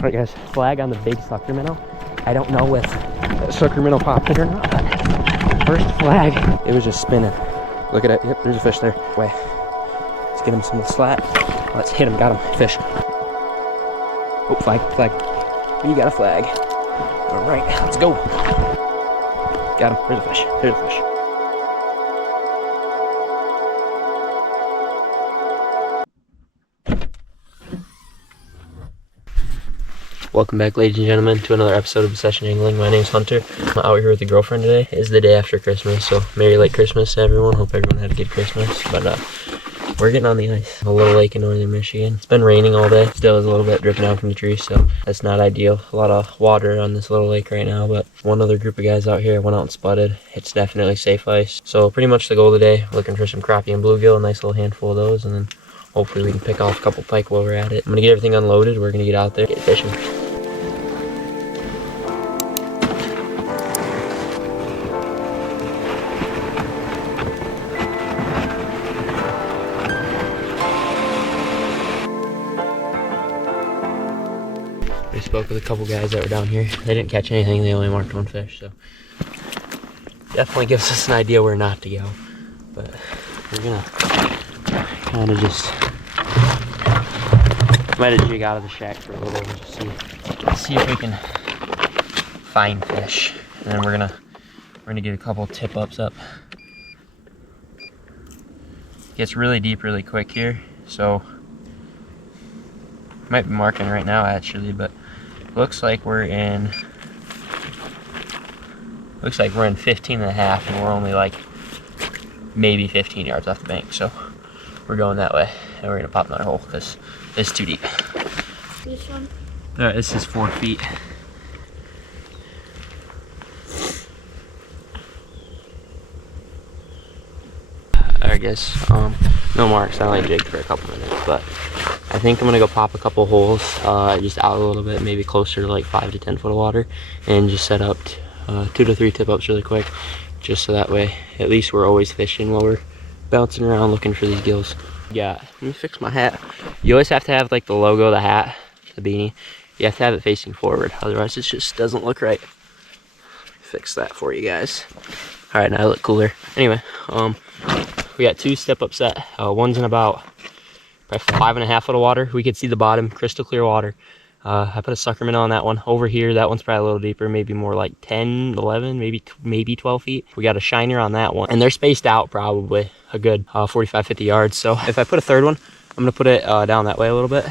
All right, guys, flag on the big sucker minnow. I don't know if that sucker minnow popped it or not, but first flag, it was just spinning. Look at it. Yep, there's a fish there. Wait, let's get him some slack. Let's hit him. Got him. Fish. Oh, flag, flag. You got a flag. All right, let's go. Got him. There's a fish. There's a fish. Welcome back, ladies and gentlemen, to another episode of Obsession Angling. My name's Hunter. I'm out here with a girlfriend today. It's the day after Christmas, so Merry late Christmas to everyone. Hope everyone had a good Christmas. But we're getting on the ice. A little lake in northern Michigan. It's been raining all day. Still is a little bit dripping down from the trees, so that's not ideal. A lot of water on this little lake right now, but one other group of guys out here went out and spotted. It's definitely safe ice. So pretty much the goal of the day, looking for some crappie and bluegill, a nice little handful of those, and then hopefully we can pick off a couple pike while we're at it. I'm gonna get everything unloaded. We're gonna get out there, get fishing. We spoke with a couple guys that were down here. They didn't catch anything, they only marked one fish, so definitely gives us an idea where not to go. But we're gonna kind of just let it jig out of the shack for a little and just see if we can find fish. And then we're gonna get a couple tip ups up. It gets really deep really quick here, so might be marking right now actually, but looks like we're in 15 and a half, and we're only like maybe 15 yards off the bank, so we're going that way, and we're gonna pop another hole because it's too deep. This one? This is 4 feet. I guess no marks. I only jigged for a couple minutes, but I think I'm gonna go pop a couple holes just out a little bit, maybe closer to like 5 to 10 foot of water, and just set up 2 to 3 tip ups really quick, just so that way at least we're always fishing while we're bouncing around looking for these gills. Yeah, let me fix my hat. You always have to have like the logo of the hat, the beanie. You have to have it facing forward, otherwise it just doesn't look right. Fix that for you guys. All right, now I look cooler. Anyway, we got 2 step up set. One's in about probably 5.5 foot of water. We could see the bottom, crystal clear water. I put a sucker minnow on that one. Over here, that one's probably a little deeper, maybe more like 10, 11, maybe 12 feet. We got a shiner on that one, and they're spaced out probably a good 45, 50 yards. So if I put a third one, I'm gonna put it down that way a little bit.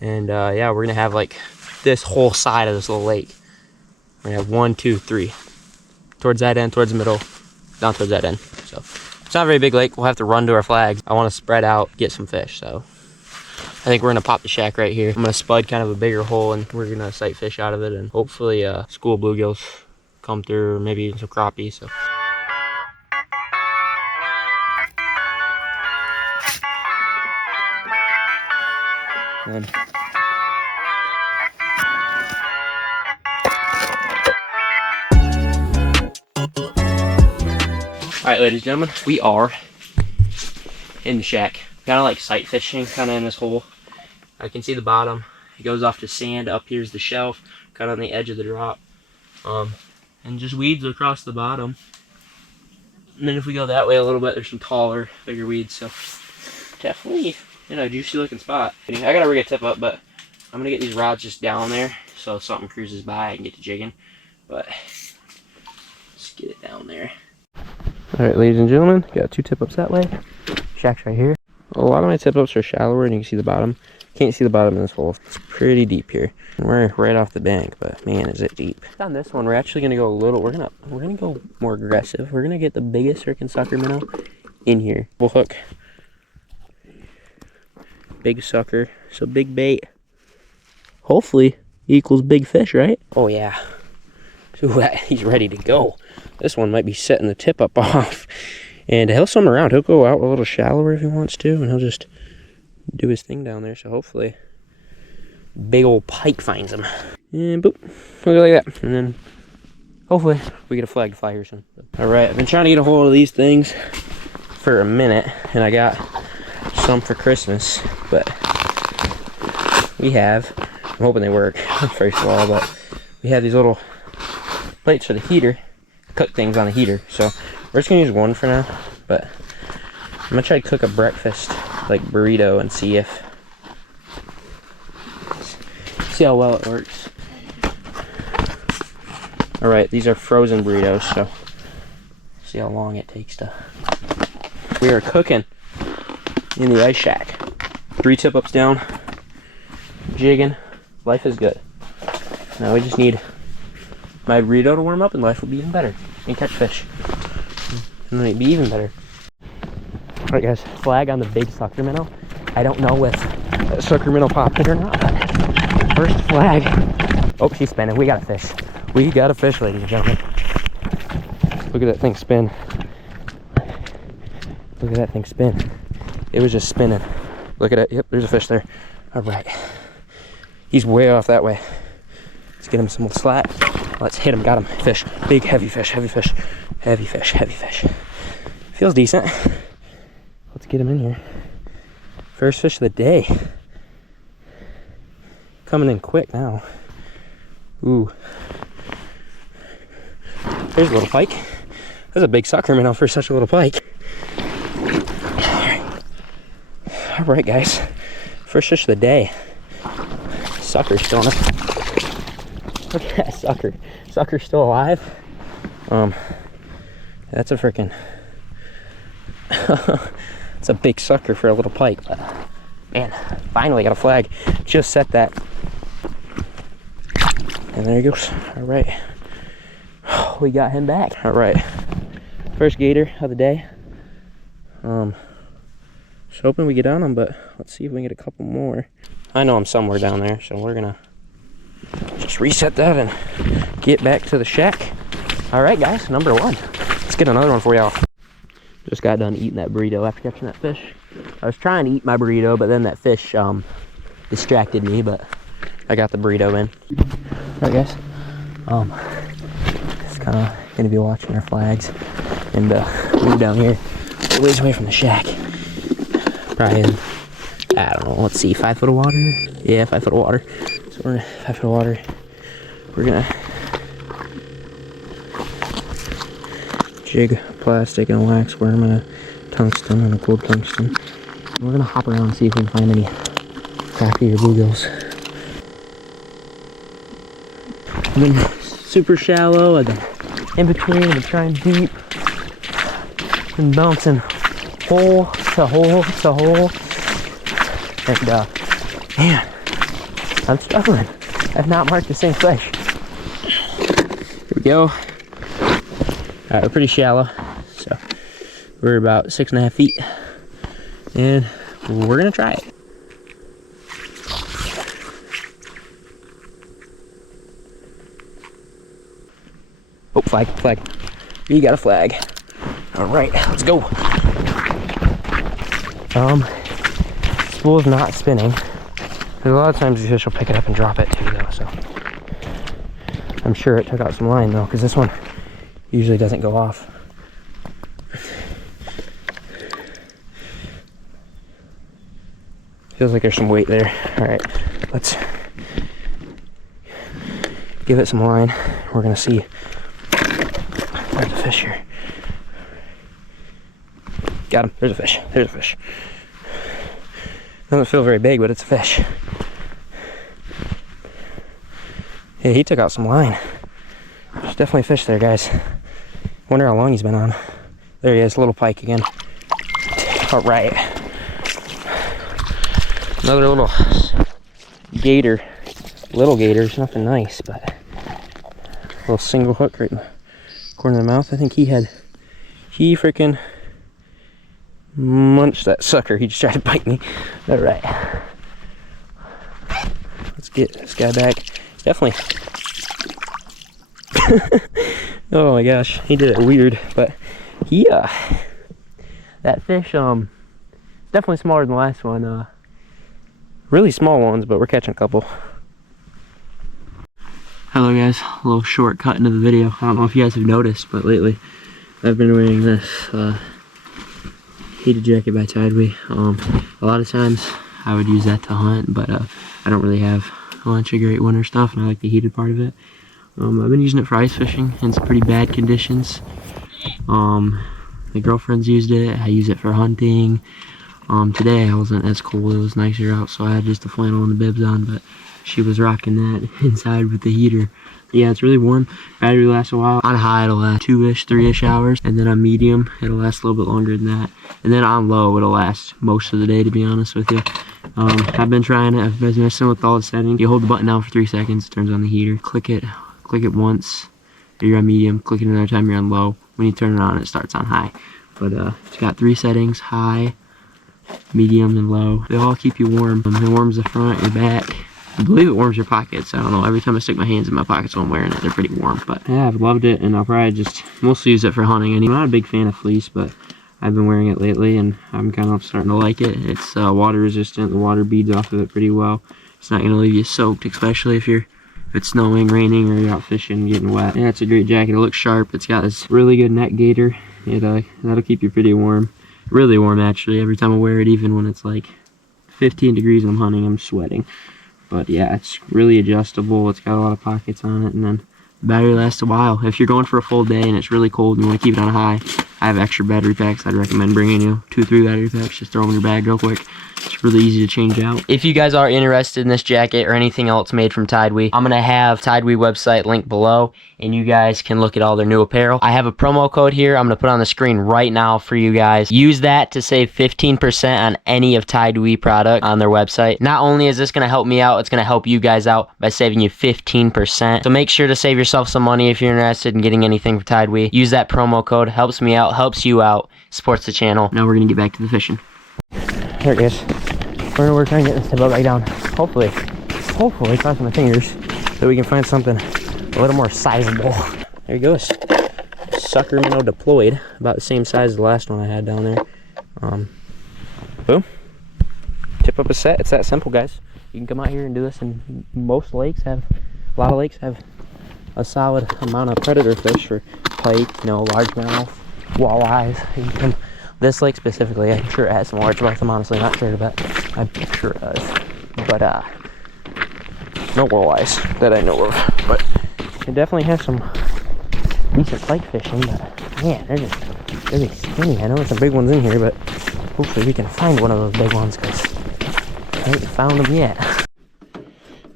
And yeah, we're gonna have like this whole side of this little lake. We're gonna have 1, 2, 3. Towards that end, towards the middle, down towards that end. So it's not a very big lake. We'll have to run to our flags. I want to spread out, get some fish. So I think we're gonna pop the shack right here. I'm gonna spud kind of a bigger hole, and we're gonna sight fish out of it, and hopefully school bluegills come through, or maybe some crappie. So. And all right, ladies and gentlemen, we are in the shack. Kind of like sight fishing, kind of in this hole. I can see the bottom. It goes off to sand. Up here's the shelf, kind of on the edge of the drop. And just weeds across the bottom. And then if we go that way a little bit, there's some taller, bigger weeds. So definitely, you know, juicy looking spot. I gotta rig a tip up, but I'm gonna get these rods just down there so if something cruises by, I can get to jigging. But let's get it down there. All right, ladies and gentlemen, got 2 tip ups that way. Shack's right here. A lot of my tip ups are shallower, and you can see the bottom. Can't see the bottom in this hole. It's pretty deep here. And we're right off the bank, but man, is it deep. On this one, we're actually gonna go a little. We're gonna go more aggressive. We're gonna get the biggest freaking sucker minnow in here. We'll hook big sucker, so big bait. Hopefully equals big fish, right? Oh yeah. Ooh, he's ready to go. This one might be setting the tip up off. And he'll swim around. He'll go out a little shallower if he wants to, and he'll just do his thing down there. So hopefully big old pike finds him. And boop. Look like that. And then hopefully we get a flag to fly here soon. Alright, I've been trying to get a hold of these things for a minute, and I got some for Christmas, but we have I'm hoping they work, first of all, but we have these little plates for the heater, cook things on the heater, so we're just gonna use one for now, but I'm gonna try to cook a breakfast, like burrito, and see how well it works. Alright, these are frozen burritos, so see how long it takes to... We are cooking in the ice shack. 3 tip-ups down, jigging. Life is good. Now we just need my burrito to warm up and life will be even better. And catch fish. And then it'd be even better. Alright guys, flag on the big sucker minnow. I don't know if that sucker minnow popped it or not, but first flag. Oh, she's spinning. We got a fish. We got a fish, ladies and gentlemen. Look at that thing spin. Look at that thing spin. It was just spinning. Look at it. Yep, there's a fish there. Alright. He's way off that way. Let's get him some slack. Let's hit him. Got him. Fish. Big, heavy fish. Heavy fish. Heavy fish. Heavy fish. Feels decent. Let's get him in here. First fish of the day. Coming in quick now. Ooh. There's a little pike. That's a big sucker minnow for such a little pike. Alright guys. First fish of the day. Sucker's still on it. Look at that sucker. Sucker's still alive. That's a freaking... It's a big sucker for a little pike. But man, finally got a flag. Just set that. And there he goes. Alright. We got him back. Alright. First gator of the day. Just hoping we get on him, but let's see if we can get a couple more. I know I'm somewhere down there, so we're gonna just reset that and get back to the shack. Alright guys, number 1. Let's get another one for y'all. Just got done eating that burrito after catching that fish. I was trying to eat my burrito, but then that fish distracted me, but I got the burrito in. Alright guys, just kind of gonna be watching our flags and move down here a ways away from the shack. Probably in, I don't know, let's see, 5 foot of water? Yeah, 5 foot of water. So we're in 5 foot of water. We're gonna jig plastic and a wax worm and a tungsten and a cold tungsten. We're gonna hop around and see if we can find any crappy or bluegills. And then super shallow, and then in between, and trying deep, and bouncing hole to hole to hole. And man, I'm struggling. I've not marked a single fish. Here we go. Alright, we're pretty shallow, so we're about 6.5 feet, and we're gonna try it. Oh, flag. You got a flag. Alright, let's go. Spool's not spinning. Because a lot of times these fish will pick it up and drop it too, though, so. I'm sure it took out some line, though, because this one usually doesn't go off. Feels like there's some weight there. Alright, let's give it some line. We're gonna see. There's a fish here. Got him. There's a fish. There's a fish. Doesn't feel very big, but it's a fish. Yeah, he took out some line. There's definitely a fish there, guys. Wonder how long he's been on. There he is, little pike again. Alright. Another little gator. Little gators, nothing nice, but a little single hook right in the corner of the mouth. I think he freaking munched that sucker. He just tried to bite me. Alright. Let's get this guy back. Definitely. Oh my gosh, he did it weird, but he that fish definitely smaller than the last one. Really small ones, but we're catching a couple. Hello guys, a little shortcut into the video. I don't know if you guys have noticed, but lately I've been wearing this heated jacket by Tideway. A lot of times I would use that to hunt, but I don't really have bunch of great winter stuff, and I like the heated part of it. I've been using it for ice fishing in some pretty bad conditions. My girlfriend's used it. I use it for hunting. Today I wasn't as cold. It was nicer out, so I had just the flannel and the bibs on, but she was rocking that inside with the heater. Yeah, it's really warm. Battery lasts a while. On high, it'll last 2-ish, 3-ish hours. And then on medium, it'll last a little bit longer than that. And then on low, it'll last most of the day, to be honest with you. I've been trying it. I've been messing with all the settings. You hold the button down for 3 seconds, it turns on the heater. Click it once, you're on medium. Click it another time, you're on low. When you turn it on, it starts on high. But it's got 3 settings: high, medium, and low. They all keep you warm. It warms the front, your back. I believe it warms your pockets. I don't know. Every time I stick my hands in my pockets while I'm wearing it, they're pretty warm. But yeah, I've loved it, and I'll probably just mostly use it for hunting. And I'm not a big fan of fleece, but I've been wearing it lately, and I'm kind of starting to like it. It's water resistant. The water beads off of it pretty well. It's not going to leave you soaked, especially if it's snowing, raining, or you're out fishing and getting wet. Yeah, it's a great jacket. It looks sharp. It's got this really good neck gaiter. That'll keep you pretty warm. Really warm, actually. Every time I wear it, even when it's like 15 degrees and I'm hunting, I'm sweating. But yeah, it's really adjustable. It's got a lot of pockets on it, and then the battery lasts a while. If you're going for a full day and it's really cold and you want to keep it on high, I have extra battery packs. I'd recommend bringing 2-3 battery packs. Just throw them in your bag real quick. It's really easy to change out. If you guys are interested in this jacket or anything else made from Tidewee, I'm going to have Tidewee website linked below, and you guys can look at all their new apparel. I have a promo code here I'm going to put on the screen right now for you guys. Use that to save 15% on any of Tidewee product on their website. Not only is this going to help me out, it's going to help you guys out by saving you 15%. So make sure to save yourself some money if you're interested in getting anything from Tidewee. Use that promo code. Helps me out, helps you out, supports the channel. Now we're going to get back to the fishing. There it is. We're trying to get this tip back down. Hopefully, crossing my fingers, so we can find something a little more sizable. There he goes. Sucker minnow deployed, about the same size as the last one I had down there. Boom. Tip up a set. It's that simple, guys. You can come out here and do this, and a lot of lakes have a solid amount of predator fish for pike, largemouth, walleyes. You can come. This lake specifically, I'm sure it has some largemouth. I'm honestly not sure, but I'm sure it does. But no walleyes that I know of. But it definitely has some decent pike fishing. But man, they're just really skinny. I know there's some big ones in here, but hopefully we can find one of those big ones, because I ain't found them yet.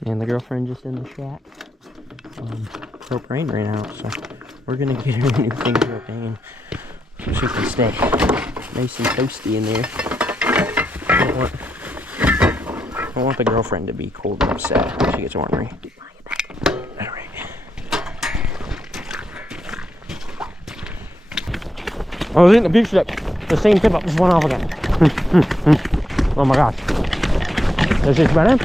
And the girlfriend just in the shack. Propane ran out, so we're gonna get her a new thing of propane so she can stay nice and toasty in there. I don't want the girlfriend to be cold and upset when she gets ornery. Alright. I was eating the beef stick. The same tip up just went off again. Oh my gosh. Is she spinning?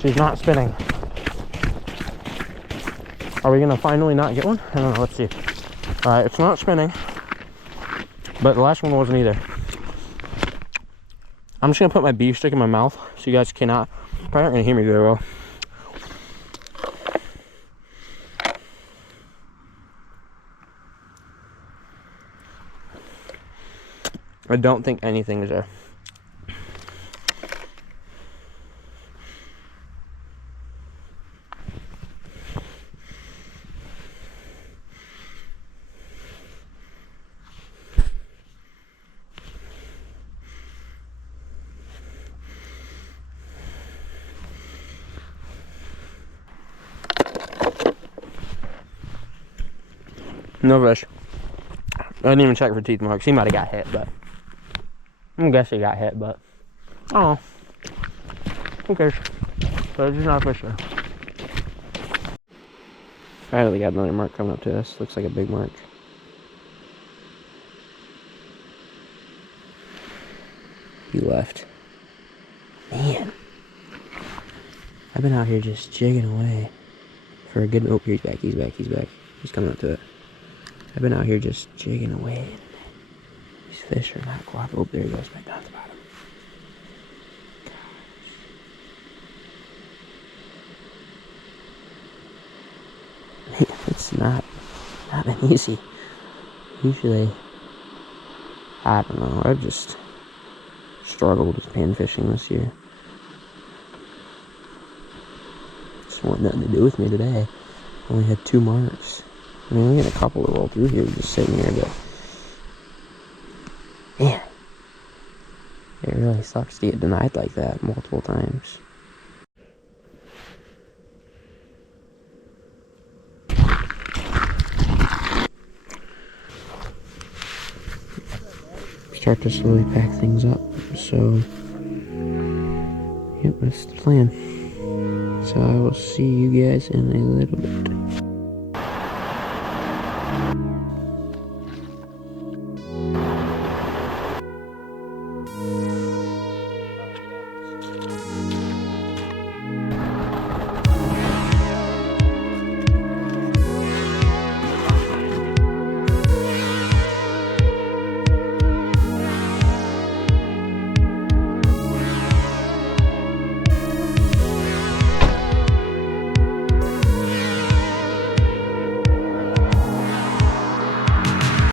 She's not spinning. Are we gonna finally not get one? I don't know, let's see. Alright, it's not spinning, but the last one wasn't either. I'm just gonna put my beef stick in my mouth so you guys probably aren't gonna hear me very well. I don't think anything is there. No fish. I didn't even check for teeth marks. He might have got hit, but I guess he got hit, but oh, who cares? But it's just not a fish there. Finally got another mark coming up to us. Looks like a big mark. He left. Man, I've been out here just jigging away for a good. Oh, he's back. He's back. He's coming up to it. I've been out here just jigging away. These fish are not cooperating. Oh, there he goes back down at the bottom. Gosh. It's not easy. Usually, I don't know. I've just struggled with pan fishing this year. want nothing to do with me today. Only had 2 marks. I mean, we had a couple to roll through here just sitting here, but man, it really sucks to get denied like that multiple times. Start to slowly pack things up, so yep, that's the plan. So I will see you guys in a little bit.